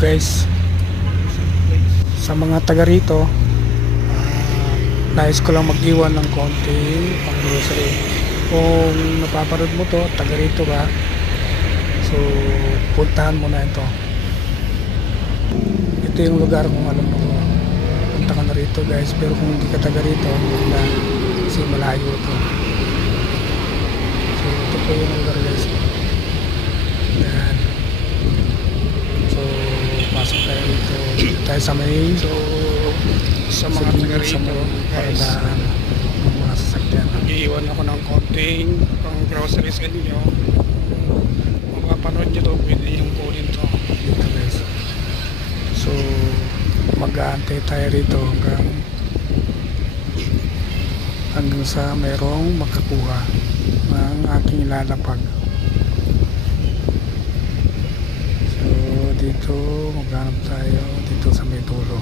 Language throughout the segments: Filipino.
guys, sa mga taga rito, nais ko lang mag-iwan ng konting pang grocery. Kung napaparod mo to, taga rito ka, so puntahan mo na ito. Ito yung lugar kung alam mo, punta ka na rito guys. Pero kung hindi ka taga rito, na kasi malayo ito. So ito po yung lugar guys. Yan. So pasok tayo dito. Dito tayo sa may, so sa mga taga rito guys, ng mga sasakyan. Iiwan ako ng konting pang grocery sa inyo. Kung mapapanood nyo to, pwede yung kunin to dito guys. So mag-aantay tayo rito hanggang sa mayroong makakuha ng aking ilalapag. So dito maghanap tayo dito sa may dulo.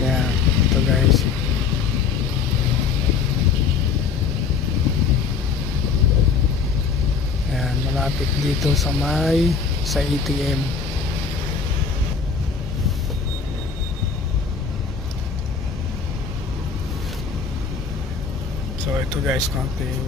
Yan, ito guys. Yan, malapit dito sa may sa ATM. So ito guys, konting